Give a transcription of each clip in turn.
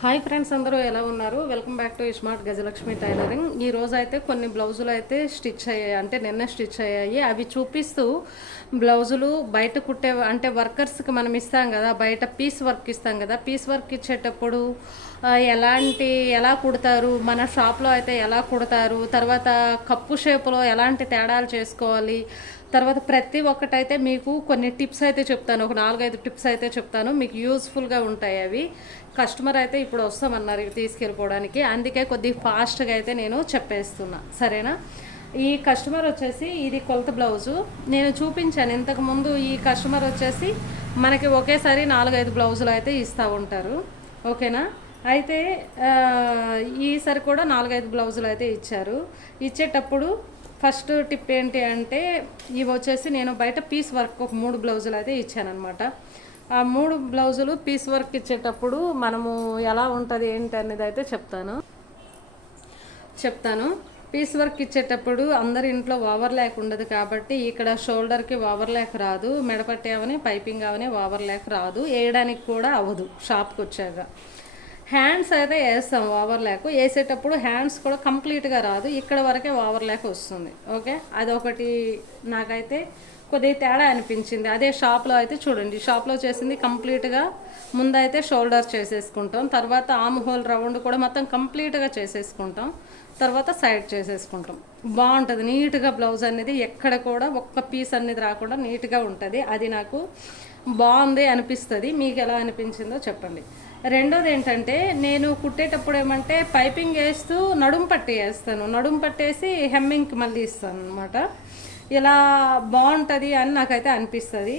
Hi friends అందరూ ఎలా ఉన్నారు? Welcome back to smart Gajalakshmi tailoring. ఈ రోజు అయితే కొన్ని బ్లౌజులు అయితే స్టిచ్ అయ్యాయి అంటే నిన్న స్టిచ్ అయ్యాయి. అవి చూపిస్తూ బ్లౌజులు బయట కుట్టే అంటే వర్కర్స్కి మనం ఇస్తాం కదా బయట పీస్ వర్క్ ఇస్తాం కదా పీస్ వర్క్ ఇచ్చేటప్పుడు ఎలాంటి ఎలా కుడతారు మన షాప్లో అయితే ఎలా కుడతారు తర్వాత కప్పు షేప్లో ఎలాంటి తేడాలు చేసుకోవాలి తర్వాత ప్రతి ఒక్కటైతే మీకు కొన్ని టిప్స్ అయితే చెప్తాను. ఒక నాలుగైదు టిప్స్ అయితే చెప్తాను. మీకు యూస్ఫుల్గా ఉంటాయి అవి. కస్టమర్ అయితే ఇప్పుడు వస్తామన్నారు ఇవి తీసుకెళ్ళిపోవడానికి. అందుకే కొద్దిగా ఫాస్ట్గా అయితే నేను చెప్పేస్తున్నా. సరేనా? ఈ కస్టమర్ వచ్చేసి ఇది కొలత బ్లౌజు. నేను చూపించాను. ఇంతకుముందు ఈ కస్టమర్ వచ్చేసి మనకి ఒకేసారి నాలుగైదు బ్లౌజులు అయితే ఇస్తూ ఉంటారు. ఓకేనా? అయితే ఈసారి కూడా నాలుగైదు బ్లౌజులు అయితే ఇచ్చారు. ఇచ్చేటప్పుడు ఫస్ట్ టిప్ ఏంటి అంటే ఇవి వచ్చేసి నేను బయట పీస్ వర్క్ ఒక మూడు బ్లౌజులు అయితే ఇచ్చానమాట ఆ మూడు బ్లౌజులు పీస్ వర్క్ ఇచ్చేటప్పుడు మనము ఎలా ఉంటుంది ఏంటి అనేది అయితే చెప్తాను. చెప్తాను. పీస్ వర్క్ ఇచ్చేటప్పుడు అందరి ఇంట్లో ఓవర్ ల్యాక్ ఉండదు కాబట్టి ఇక్కడ షోల్డర్కి ఓవర్ ల్యాక్ రాదు మెడపట్టి అవని పైపింగ్ అవని ఓవర్ ల్యాక్ రాదు వేయడానికి కూడా అవ్వదు షాప్కి వచ్చాక. హ్యాండ్స్ అయితే వేస్తాం ఓవర్ ల్యాక్ వేసేటప్పుడు హ్యాండ్స్ కూడా కంప్లీట్గా రాదు. ఇక్కడ వరకే ఓవర్ ల్యాక్ వస్తుంది. ఓకే? అదొకటి నాకైతే కొద్దిగా తేడా అనిపించింది. అదే షాప్లో అయితే చూడండి. షాప్లో చేసింది కంప్లీట్గా ముందైతే షోల్డర్ చేసేసుకుంటాం. తర్వాత ఆమ్ హోల్ రౌండ్ కూడా మొత్తం కంప్లీట్గా చేసేసుకుంటాం. తర్వాత సైడ్ చేసేసుకుంటాం. బాగుంటుంది. నీట్గా బ్లౌజ్ అనేది ఎక్కడ కూడా ఒక్క పీస్ అనేది రాకుండా నీట్గా ఉంటుంది. అది నాకు బాగుంది అనిపిస్తుంది. మీకు ఎలా అనిపించిందో చెప్పండి. రెండోది ఏంటంటే నేను కుట్టేటప్పుడు ఏమంటే పైపింగ్ వేస్తూ నడుం పట్టి వేస్తాను. నడుము పట్టేసి హెమ్మింగ్కి మళ్ళీ ఇస్తాను అనమాట ఇలా బాగుంటుంది అని నాకైతే అనిపిస్తుంది.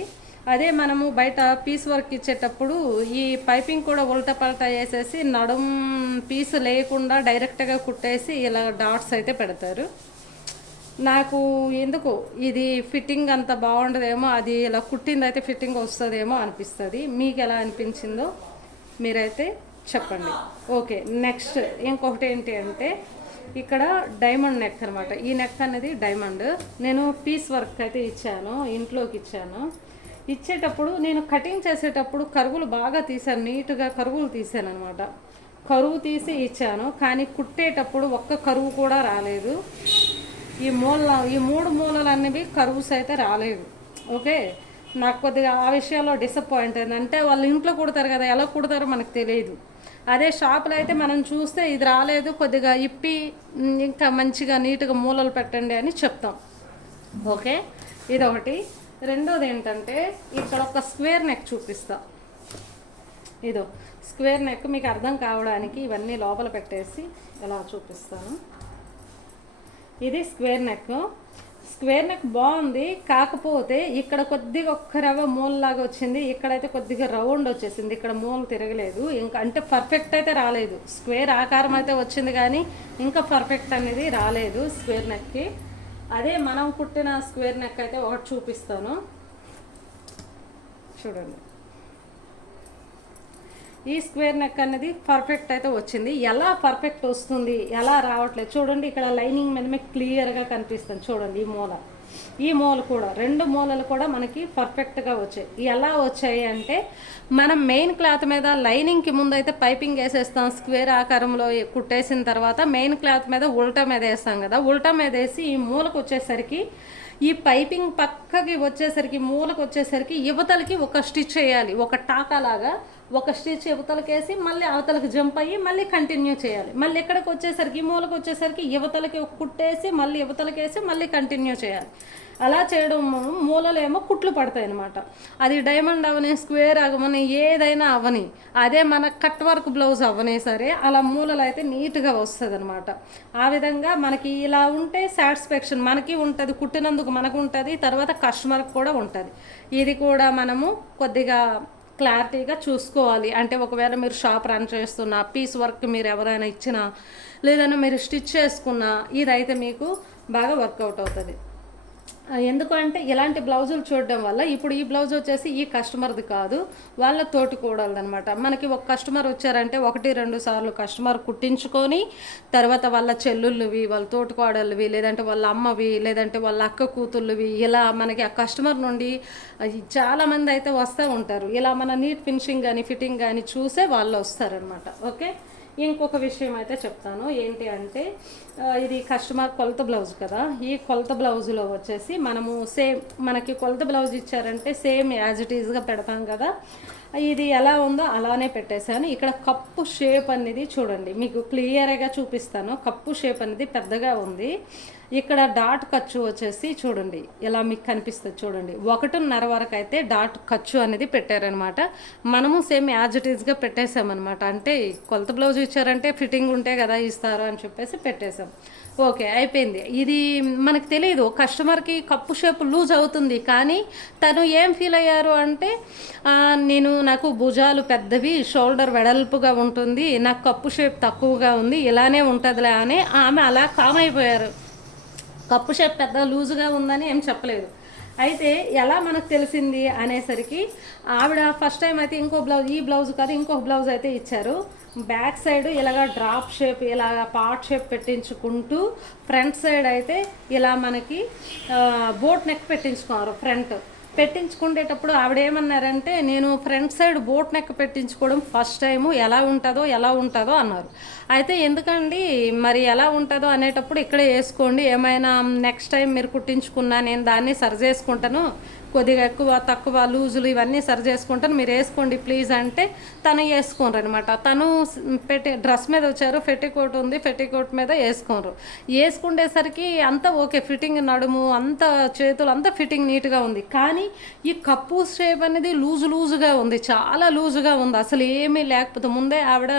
అదే మనము బయట పీస్ వర్క్ ఇచ్చేటప్పుడు ఈ పైపింగ్ కూడా ఉల్టా పల్టా వేసేసి నడుం పీస్ లేకుండా డైరెక్ట్గా కుట్టేసి ఇలా డాట్స్ అయితే పెడతారు. నాకు ఎందుకు ఇది ఫిట్టింగ్ అంత బాగుండదేమో అది ఇలా కుట్టింది అయితే ఫిట్టింగ్ వస్తుందేమో అనిపిస్తుంది. మీకు ఎలా అనిపించిందో? మీరైతే చెప్పండి. ఓకే నెక్స్ట్ ఇంకొకటి ఏంటి అంటే ఇక్కడ డైమండ్ నెక్ అనమాట ఈ నెక్ అనేది డైమండ్. నేను పీస్ వర్క్ అయితే ఇచ్చాను ఇంట్లోకి ఇచ్చాను. ఇచ్చేటప్పుడు నేను కటింగ్ చేసేటప్పుడు కరువులు బాగా తీశాను నీట్గా కరువులు తీసాను అనమాట కరువు తీసి ఇచ్చాను కానీ కుట్టేటప్పుడు ఒక్క కరువు కూడా రాలేదు. ఈ మూల ఈ మూడు మూలలు అనేవి కరువుస్ అయితే రాలేదు. ఓకే? నాకు కొద్దిగా ఆ విషయంలో డిసప్పాయింట్ అయింది. అంటే వాళ్ళు ఇంట్లో కుడతారు కదా ఎలా కుడతారో మనకు తెలియదు. అదే షాపులో అయితే మనం చూస్తే ఇది రాలేదు కొద్దిగా ఇప్పి ఇంకా మంచిగా నీట్గా మూలలు పెట్టండి అని చెప్తాం. ఓకే? ఇదొకటి. రెండోది ఏంటంటే ఇక్కడ ఒక స్క్వేర్ నెక్ చూపిస్తా. ఇదో స్క్వేర్ నెక్ మీకు అర్థం కావడానికి ఇవన్నీ లోపల పెట్టేసి ఇలా చూపిస్తాను. ఇది స్క్వేర్ నెక్ స్క్వేర్ నెక్ బాగుంది కాకపోతే ఇక్కడ కొద్దిగా ఒక్క రవ్వ మూలలాగా వచ్చింది ఇక్కడైతే కొద్దిగా రౌండ్ వచ్చేసింది ఇక్కడ మూల తిరగలేదు ఇంకా అంటే పర్ఫెక్ట్ అయితే రాలేదు. స్క్వేర్ ఆకారం అయితే వచ్చింది కానీ ఇంకా పర్ఫెక్ట్ అనేది రాలేదు స్క్వేర్ నెక్కి అదే మనం కుట్టిన స్క్వేర్ నెక్ అయితే ఒకటి చూపిస్తాను. చూడండి. ఈ స్క్వేర్ నెక్ అనేది పర్ఫెక్ట్ అయితే వచ్చింది. ఎలా పర్ఫెక్ట్ వస్తుంది? ఎలా రావట్లేదు? చూడండి ఇక్కడ లైనింగ్ మీద మీకు క్లియర్గా కనిపిస్తుంది. చూడండి ఈ మూల. ఈ మూల కూడా రెండు మూలలు కూడా మనకి పర్ఫెక్ట్గా వచ్చాయి. ఎలా వచ్చాయి అంటే మనం మెయిన్ క్లాత్ మీద లైనింగ్కి ముందైతే పైపింగ్ వేసేస్తాం. స్క్వేర్ ఆకారంలో కుట్టేసిన తర్వాత మెయిన్ క్లాత్ మీద ఉల్టా మీద వేస్తాం కదా. ఉల్టా మీద వేసి ఈ మూలకు వచ్చేసరికి ఈ పైపింగ్ పక్కకి వచ్చేసరికి మూలకు వచ్చేసరికి యువతలకి ఒక స్టిచ్ వేయాలి ఒక టాకా లాగా ఒక స్టిచ్ యువతలకి వేసి మళ్ళీ అవతలకి జంప్ అయ్యి మళ్ళీ కంటిన్యూ చేయాలి. మళ్ళీ ఎక్కడికి వచ్చేసరికి మూలకు వచ్చేసరికి యువతలకి ఒక కుట్టేసి మళ్ళీ యువతలకి వేసి మళ్ళీ కంటిన్యూ చేయాలి. అలా చేయడం మూలలేమో కుట్లు పడతాయి అనమాట అది డైమండ్ అవని స్క్వేర్ అవని ఏదైనా అవని అదే మన కట్ వర్క్ బ్లౌజ్ అవనే సరే అలా మూలలు అయితే నీట్గా వస్తుంది అనమాట ఆ విధంగా మనకి ఇలా ఉంటే సాటిస్ఫాక్షన్ మనకి ఉంటుంది కుట్టినందుకు మనకు ఉంటుంది తర్వాత కస్టమర్కి కూడా ఉంటుంది. ఇది కూడా మనము కొద్దిగా క్లారిటీగా చూసుకోవాలి. అంటే ఒకవేళ మీరు షాప్ రన్ చేస్తున్నా పీస్ వర్క్ మీరు ఎవరైనా ఇచ్చినా లేదన్నా మీరు స్టిచ్ చేసుకున్నా ఇదైతే మీకు బాగా వర్కౌట్ అవుతుంది. ఎందుకంటే ఎందుకు అంటే ఇలాంటి బ్లౌజులు చూడడం వల్ల ఇప్పుడు ఈ బ్లౌజ్ వచ్చేసి ఈ కస్టమర్ది కాదు వాళ్ళ తోటి కూడలదనమాట మనకి ఒక కస్టమర్ వచ్చారంటే ఒకటి రెండు సార్లు కస్టమర్ కుట్టించుకొని తర్వాత వాళ్ళ చెల్లుళ్ళవి వాళ్ళ తోటి కోడళ్ళవి లేదంటే వాళ్ళ అమ్మవి లేదంటే వాళ్ళ అక్క కూతుళ్ళవి ఇలా మనకి ఆ కస్టమర్ నుండి చాలామంది చాలా మంది అయితే వస్తూ ఉంటారు. ఇలా మన నీట్ ఫినిషింగ్ కానీ ఫిట్టింగ్ కానీ చూసే వాళ్ళు వస్తారనమాట. ఓకే? ఇంకొక విషయం అయితే చెప్తాను. ఏంటి అంటే ఇది కస్టమర్ కొలత బ్లౌజ్ కదా. ఈ కొలత బ్లౌజ్లో వచ్చేసి మనము సేమ్ మనకి కొలత బ్లౌజ్ ఇచ్చారంటే సేమ్ యాజ్ ఇట్ ఈజ్గా పెడతాం కదా. ఇది ఎలా ఉందో అలానే పెట్టేశాను. ఇక్కడ కప్పు షేప్ అనేది చూడండి. మీకు క్లియర్గా చూపిస్తాను. కప్పు షేప్ అనేది పెద్దగా ఉంది. ఇక్కడ డాట్ ఖర్చు వచ్చేసి చూడండి ఇలా మీకు కనిపిస్తుంది చూడండి. ఒకటిన్నర వరకు అయితే డాట్ ఖర్చు అనేది పెట్టారనమాట. మనము సేమ్ యాజ్ ఇట్ ఈజ్గా పెట్టేసామన్నమాట అంటే కొలత బ్లౌజ్ ఇచ్చారంటే ఫిట్టింగ్ ఉంటే కదా ఇస్తారు అని చెప్పేసి పెట్టేశాం. ఓకే అయిపోయింది. ఇది మనకు తెలియదు కస్టమర్కి కప్పు షేప్ లూజ్ అవుతుంది. కానీ తను ఏం ఫీల్ అయ్యారు అంటే నేను నాకు భుజాలు పెద్దవి షోల్డర్ వెడల్పుగా ఉంటుంది నాకు కప్పు షేప్ తక్కువగా ఉంది ఇలానే ఉంటుందిలే అని ఆమె అలా కామ్ అయిపోయారు. కప్పు షేప్ పెద్ద లూజుగా ఉందని ఏం చెప్పలేదు. అయితే ఎలా మనకు తెలిసింది అనేసరికి ఆవిడ ఫస్ట్ టైం అయితే ఇంకో బ్లౌజ్ ఈ బ్లౌజ్ కాదు ఇంకొక బ్లౌజ్ అయితే ఇచ్చారు. బ్యాక్ సైడ్ ఇలాగ డ్రాప్ షేప్ ఇలాగ పార్ట్ షేప్ పెట్టించుకుంటూ ఫ్రంట్ సైడ్ అయితే ఇలా మనకి బోట్ నెక్ పెట్టించుకున్నారు ఫ్రంట్. పెట్టించుకునేటప్పుడు ఆవిడ ఏమన్నారంటే నేను ఫ్రంట్ సైడ్ బోట్ నెక్ పెట్టించుకోవడం ఫస్ట్ టైము ఎలా ఉంటుందో ఎలా ఉంటుందో అన్నారు. అయితే ఎందుకండి మరి ఎలా ఉంటుందో అనేటప్పుడు ఇక్కడే వేసుకోండి ఏమైనా నెక్స్ట్ టైం మీరు కుట్టించుకున్నా నేను దాన్ని సరి చేసుకుంటాను కొద్దిగా ఎక్కువ తక్కువ లూజులు ఇవన్నీ సరి చేసుకుంటాను మీరు వేసుకోండి ప్లీజ్ అంటే తను వేసుకోరు అనమాట తను పెట్టి డ్రెస్ మీద వచ్చారు ఫెటికోట్ ఉంది ఫెటికోట్ మీద వేసుకోరు వేసుకునేసరికి అంతా ఓకే ఫిట్టింగ్ నడుము అంత చేతులు అంతా ఫిట్టింగ్ నీట్గా ఉంది. కానీ ఈ కప్పు షేప్ అనేది లూజు లూజుగా ఉంది. చాలా లూజుగా ఉంది. అసలు ఏమీ లేకపోతే ముందే ఆవిడ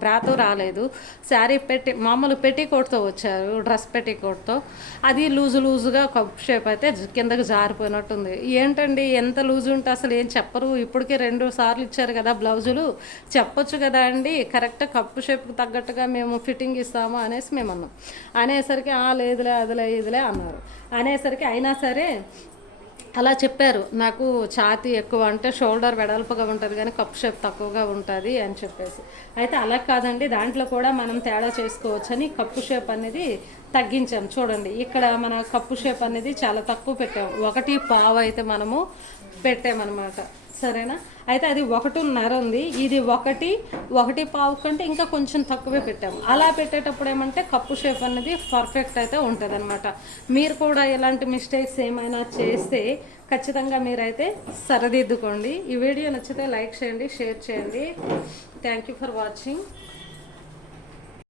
బ్రాతో రాలేదు. శారీ పెట్టి మామూలు పెట్టికోట్తో వచ్చారు డ్రెస్ పెట్టికోట్తో అది లూజు లూజుగా కప్పు షేప్ అయితే కిందకు కిందకి జారిపోయినట్టుంది. ఏంటండి ఎంత లూజు ఉంటే అసలు ఏం చెప్పరు? ఇప్పటికే రెండు సార్లు ఇచ్చారు కదా బ్లౌజులు. చెప్పొచ్చు కదా అండి కరెక్ట్ కప్పు షేప్కి తగ్గట్టుగా మేము ఫిట్టింగ్ ఇస్తాము అనేసి మేము అన్నాం అనేసరికి "ఆ, లేదులే అదిలే ఇదిలే అన్నారు. అనేసరికి అయినా సరే అలా చెప్పారు. నాకు ఛాతీ ఎక్కువ అంటే షోల్డర్ వెడల్పుగా ఉంటుంది కానీ కప్ షేప్ తక్కువగా ఉంటుంది అని చెప్పేసి. అయితే అలా కాదండి. దాంట్లో కూడా మనం తేడా చేసుకోవచ్చని కప్పు షేప్ అనేది తగ్గించాం. చూడండి ఇక్కడ మన కప్పు షేప్ అనేది చాలా తక్కువ పెట్టాం. ఒకటి పావు అయితే మనము పెట్టామన్నమాట. సరేనా? అయితే అది ఒకటిన్నర ఉంది. ఇది ఒకటి ఒకటి పావు కంటే ఇంకా కొంచెం తక్కువే పెట్టాము. అలా పెట్టేటప్పుడు ఏమంటే కప్పు షేప్ అనేది పర్ఫెక్ట్ అయితే ఉంటుంది మీరు కూడా ఇలాంటి మిస్టేక్స్ ఏమైనా చేస్తే ఖచ్చితంగా మీరైతే సరిదిద్దుకోండి. ఈ వీడియో నచ్చితే లైక్ చేయండి షేర్ చేయండి. Thank you for watching